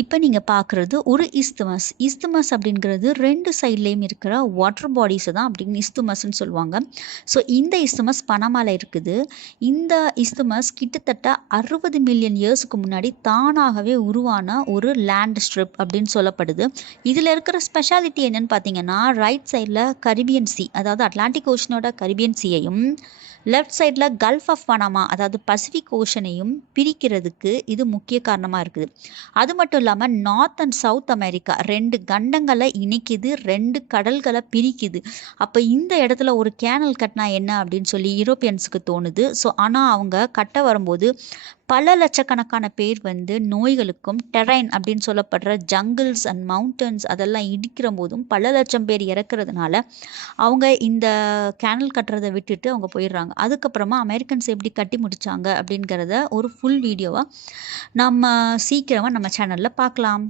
இப்ப நீங்க பார்க்குறது ஒரு இஸ்துமஸ். இஸ்துமஸ் அப்படிங்கிறது 2 சைட்லயும் இருக்கிற வாட்டர் பாடிஸ தான் அப்படின்னு இஸ்துமஸ்ன்னு சொல்லுவாங்க. ஸோ இந்த இஸ்துமஸ் பனாமால இருக்குது. இந்த இஸ்துமஸ் கிட்டத்தட்ட 60 மில்லியன் இயர்ஸ்க்கு முன்னாடி தானாகவே உருவான ஒரு லேண்ட் ஸ்ட்ரிப் அப்படின்னு சொல்லப்படுது. இதுல இருக்கிற ஸ்பெஷாலிட்டி என்னன்னு பார்த்தீங்கன்னா, ரைட் சைட்ல கரிபியன் சீ, அதாவது அட்லாண்டிக் ஓஷனோட கரிபியன் சீயையும், லெஃப்ட் சைட்ல கல்ஃப் ஆஃப் பனாமா, அதாவது பசிபிக் ஓஷனையும் பிரிக்கிறதுக்கு இது முக்கிய காரணமா இருக்குது. அது மட்டும் இல்லாம நார்த் அண்ட் சவுத் அமெரிக்கா 2 கண்டங்கள இணைக்குது, 2 கடல்கள பிரிக்குது. அப்ப இந்த இடத்துல ஒரு கேனல் கட்டினா என்ன அப்படின்னு சொல்லி யூரோப்பியன்ஸ்க்கு தோணுது. ஆனா அவங்க கட்ட வரும்போது பல லட்சக்கணக்கான பேர் வந்து நோய்களுக்கும், டெரைன் அப்படின்னு சொல்லப்படுற ஜங்கிள்ஸ் அண்ட் மவுண்டன்ஸ் அதெல்லாம் இடிக்கிற போதும் பல லட்சம் பேர் இறக்குறதுனால, அவங்க இந்த கேனல் கட்டுறத விட்டுட்டு அவங்க போயிடுறாங்க. அதுக்கப்புறமா அமெரிக்கன்ஸ் எப்படி கட்டி முடிச்சாங்க அப்படிங்கிறத ஒரு ஃபுல் வீடியோவா நம்ம சீக்கிரமா நம்ம சேனல்ல பார்க்கலாம்.